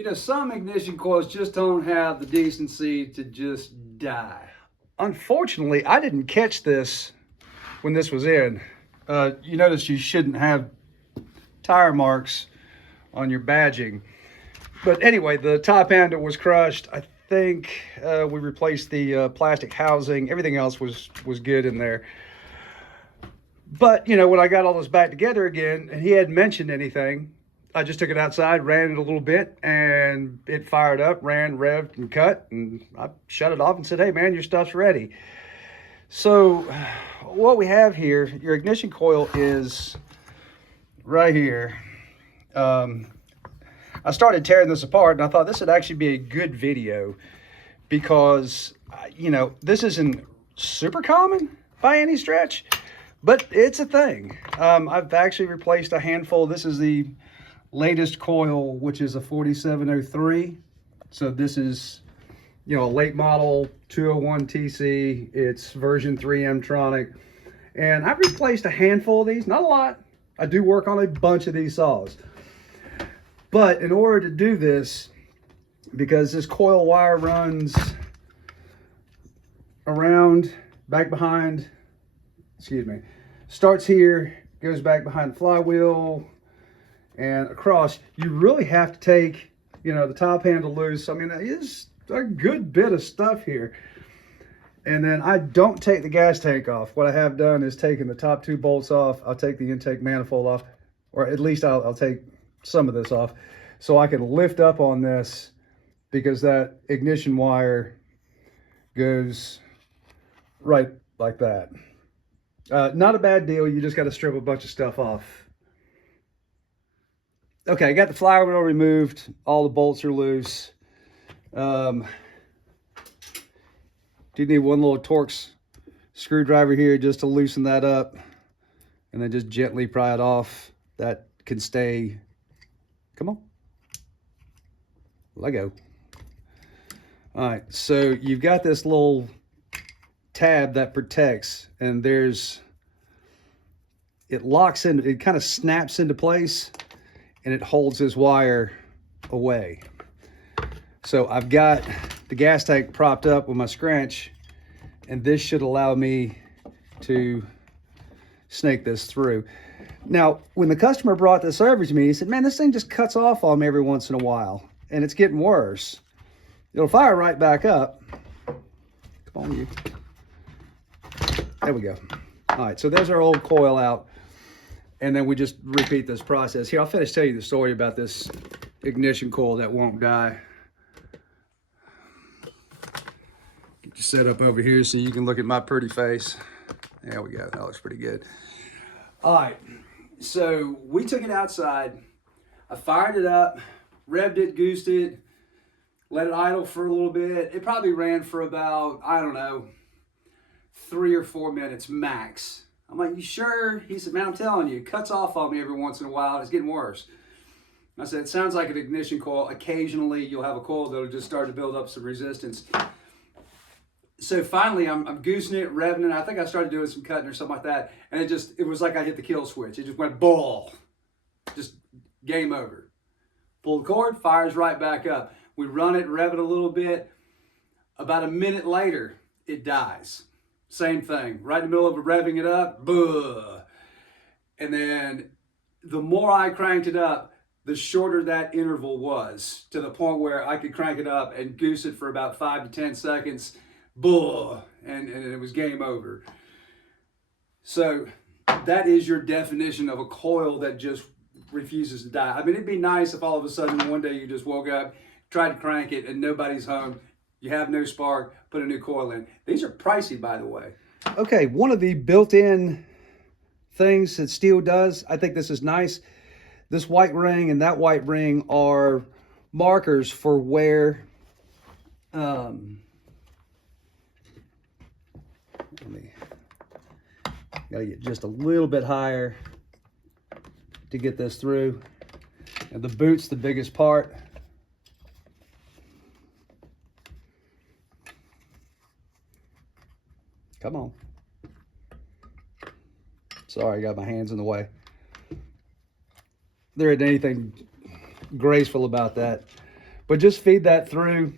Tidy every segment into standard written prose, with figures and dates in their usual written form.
You know, some ignition coils just don't have the decency to just die. Unfortunately, I didn't catch this when this was in. You notice you shouldn't have tire marks on your badging. But anyway, the top end was crushed. I think we replaced the plastic housing. Everything else was good in there. But, you know, when I got all this back together again, and he hadn't mentioned anything, I just took it outside, ran it a little bit, and it fired up, ran, revved, and cut, and I shut it off and said, hey, man, your stuff's ready. So what we have here, your ignition coil is right here. I started tearing this apart, and I thought this would actually be a good video because, you know, this isn't super common by any stretch, but it's a thing. I've actually replaced a handful. This is the latest coil, which is a 4703. So this is, you know, a late model 201TC. It's version 3 M-tronic. And I've replaced a handful of these, not a lot. I do work on a bunch of these saws. But in order to do this, because this coil wire runs around, back behind, excuse me, starts here, goes back behind the flywheel, and across, you really have to take, you know, the top handle loose. I mean, it's a good bit of stuff here. And then I don't take the gas tank off. What I have done is taken the top 2 bolts off. I'll take the intake manifold off, or at least I'll take some of this off so I can lift up on this, because that ignition wire goes right like that. Not a bad deal. You just got to strip a bunch of stuff off. Okay, I got the flywheel removed. All the bolts are loose. Do need one little Torx screwdriver here just to loosen that up, and then just gently pry it off. That can stay. Come on. Let go. All right, so you've got this little tab that protects, and it locks in, it kind of snaps into place, and it holds this wire away. So I've got the gas tank propped up with my scrunch, and this should allow me to snake this through. Now, when the customer brought this over to me, he said, man, this thing just cuts off on me every once in a while, and it's getting worse. It'll fire right back up. Come on, you. There we go. All right, so there's our old coil out, and then we just repeat this process. Here, I'll finish telling you the story about this ignition coil that won't die. Get you set up over here so you can look at my pretty face. There we go. That looks pretty good. All right, so we took it outside. I fired it up, revved it, goosed it, let it idle for a little bit. It probably ran for about, I don't know, 3 or 4 minutes max. I'm like, you sure? He said, man, I'm telling you, it cuts off on me every once in a while. It's getting worse. I said, it sounds like an ignition coil. Occasionally, you'll have a coil that'll just start to build up some resistance. So finally, I'm goosing it, revving it. I think I started doing some cutting or something like that. And it was like I hit the kill switch. It just went ball. Just game over. Pull the cord, fires right back up. We run it, rev it a little bit. About a minute later, it dies. Same thing. Right in the middle of revving it up, buh. And then the more I cranked it up, the shorter that interval was, to the point where I could crank it up and goose it for about 5 to 10 seconds, buh, and it was game over. So that is your definition of a coil that just refuses to die. I mean, it'd be nice if all of a sudden one day you just woke up, tried to crank it, and nobody's home. You have no spark, put a new coil in. These are pricey, by the way. Okay, one of the built-in things that steel does, I think this is nice. This white ring and that white ring are markers for where, let me, gotta get just a little bit higher to get this through. And the boot's the biggest part. Come on. Sorry, I got my hands in the way. There isn't anything graceful about that. But just feed that through.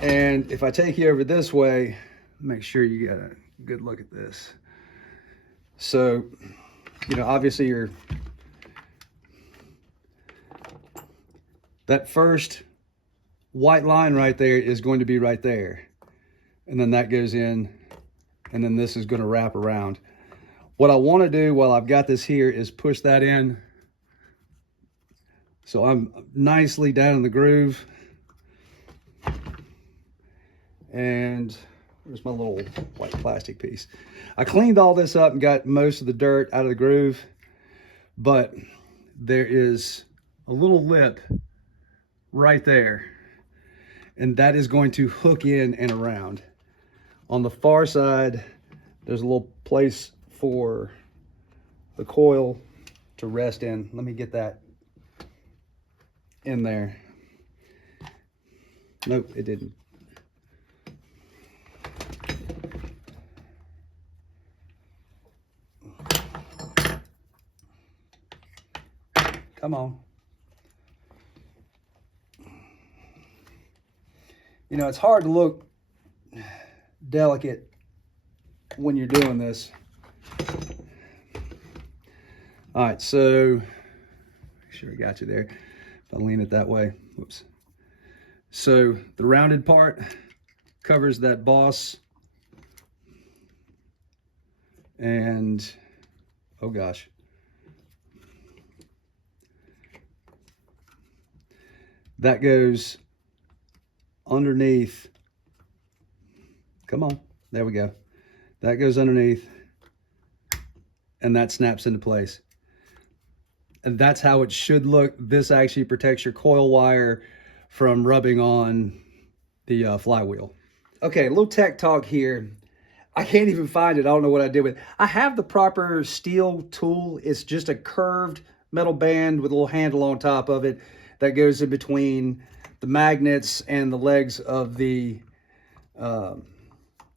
And if I take you over this way, make sure you get a good look at this. So, you know, obviously that first white line right there is going to be right there. And then that goes in, and then this is going to wrap around. What I want to do while I've got this here is push that in. So I'm nicely down in the groove. And where's my little white plastic piece? I cleaned all this up and got most of the dirt out of the groove, but there is a little lip right there, and that is going to hook in and around. On the far side, there's a little place for the coil to rest in. Let me get that in there. Nope, it didn't. Come on. You know, it's hard to look delicate when you're doing this. All right, so make sure I got you there. If I lean it that way, whoops. So the rounded part covers that boss, and oh gosh. That goes underneath. Come on, there we go. That goes underneath, and that snaps into place. And that's how it should look. This actually protects your coil wire from rubbing on the flywheel. Okay, a little tech talk here. I can't even find it. I don't know what I did with it. I have the proper steel tool. It's just a curved metal band with a little handle on top of it that goes in between the magnets and the legs of the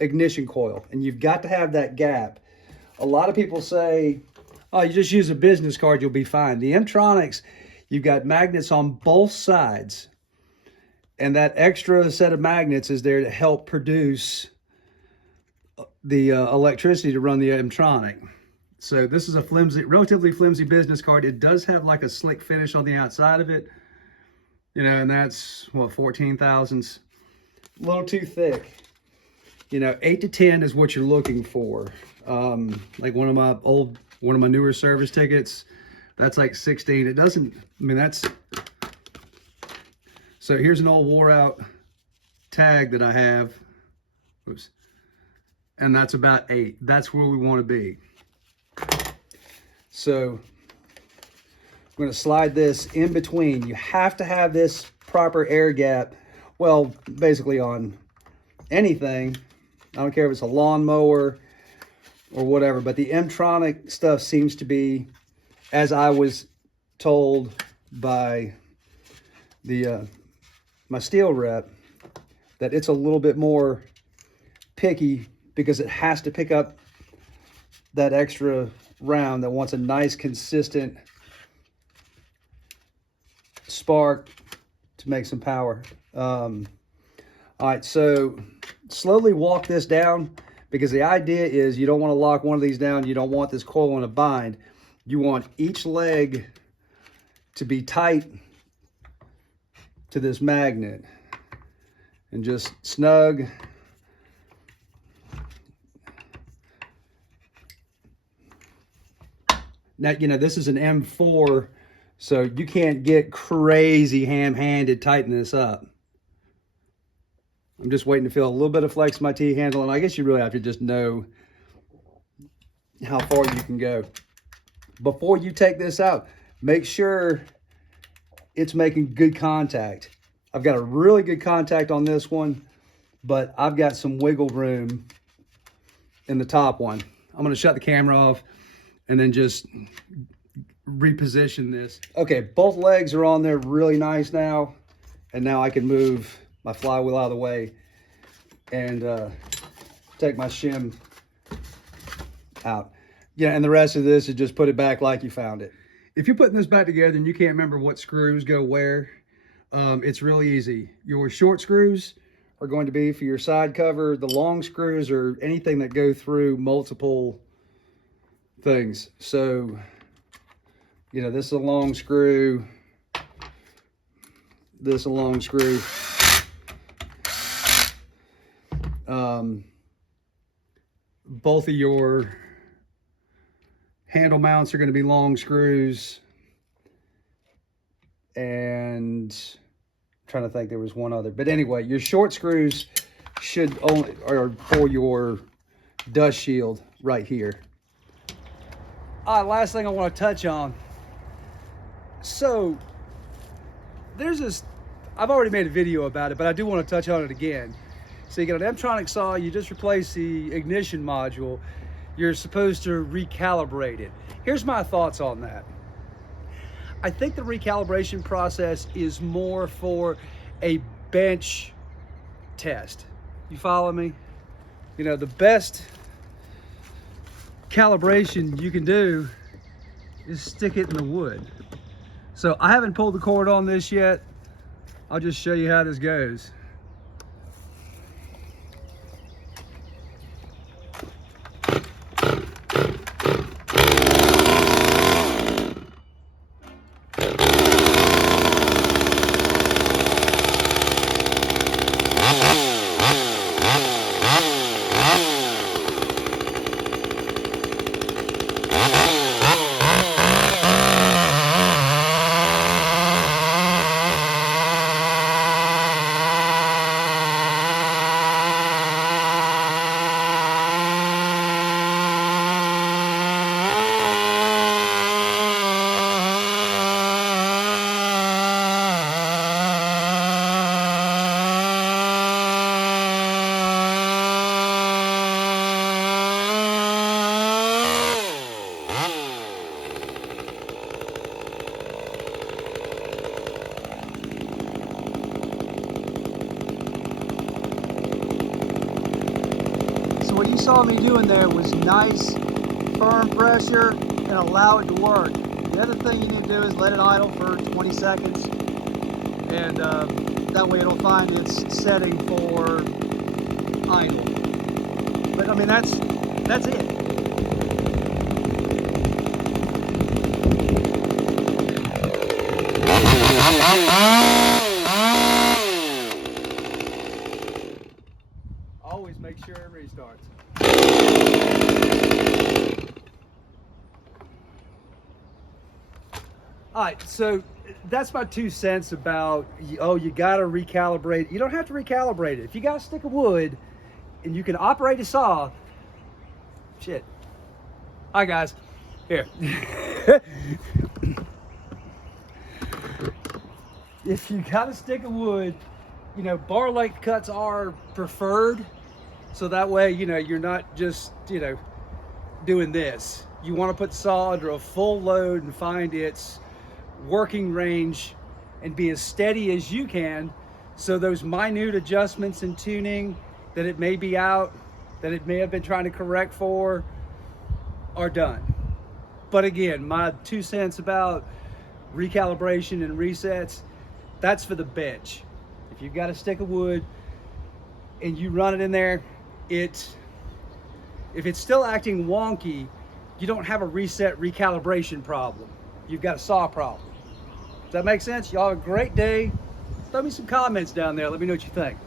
ignition coil. And you've got to have that gap. A lot of people say, oh, you just use a business card, you'll be fine. The M-Tronics, you've got magnets on both sides. And that extra set of magnets is there to help produce the electricity to run the M-Tronic. So this is a flimsy, relatively flimsy business card. It does have like a slick finish on the outside of it. You know, and that's, what, 14 thousandths? A little too thick. You know, 8 to 10 is what you're looking for. Like one of my newer service tickets, that's like 16. It doesn't, I mean, that's, so here's an old wore out tag that I have. Oops. And that's about 8. That's where we want to be. So I'm going to slide this in between. You have to have this proper air gap. Well, basically on anything. I don't care if it's a lawnmower or whatever, but the M-Tronic stuff seems to be, as I was told by the my steel rep, that it's a little bit more picky because it has to pick up that extra round that wants a nice consistent spark to make some power. All right, so slowly walk this down, because the idea is you don't want to lock one of these down. You don't want this coil in a bind. You want each leg to be tight to this magnet and just snug. Now, you know, this is an M4, so you can't get crazy ham-handed tightening this up. I'm just waiting to feel a little bit of flex in my T-handle, and I guess you really have to just know how far you can go. Before you take this out, make sure it's making good contact. I've got a really good contact on this one, but I've got some wiggle room in the top one. I'm going to shut the camera off and then just reposition this. Okay, both legs are on there really nice now, and now I can move my flywheel out of the way and take my shim out. Yeah, and the rest of this is just put it back like you found it. if you're putting this back together and you can't remember what screws go where, it's really easy. Your short screws are going to be for your side cover. The long screws are anything that go through multiple things. So, you know, this is a long screw. This is a long screw. Both of your handle mounts are going to be long screws. And I'm trying to think, there was one other. But anyway, your short screws should only are for your dust shield right here. All right, last thing I want to touch on. So there's this, I've already made a video about it, but I do want to touch on it again. So you get an M-tronic saw, you just replace the ignition module, you're supposed to recalibrate it. Here's my thoughts on that. I think the recalibration process is more for a bench test. You follow me? You know, the best calibration you can do is stick it in the wood. So I haven't pulled the cord on this yet. I'll just show you how this goes. What you saw me doing there was nice, firm pressure and allow it to work. The other thing you need to do is let it idle for 20 seconds, and that way it'll find its setting for idle. But I mean, that's it. Always make sure it restarts. All right, so that's my 2 cents about, oh, you gotta recalibrate. You don't have to recalibrate it. If you got a stick of wood and you can operate a saw, shit. All right, guys, here. If you got a stick of wood, you know, bar length cuts are preferred. So that way, you know, you're not just, you know, doing this. You want to put the saw under a full load and find its working range and be as steady as you can. So those minute adjustments and tuning that it may be out, that it may have been trying to correct for, are done. But again, my 2 cents about recalibration and resets, that's for the bench. If you've got a stick of wood and you run it in there, if it's still acting wonky, you don't have a reset recalibration problem. You've got a saw problem. Does that make sense? Y'all have a great day. Throw me some comments down there. Let me know what you think.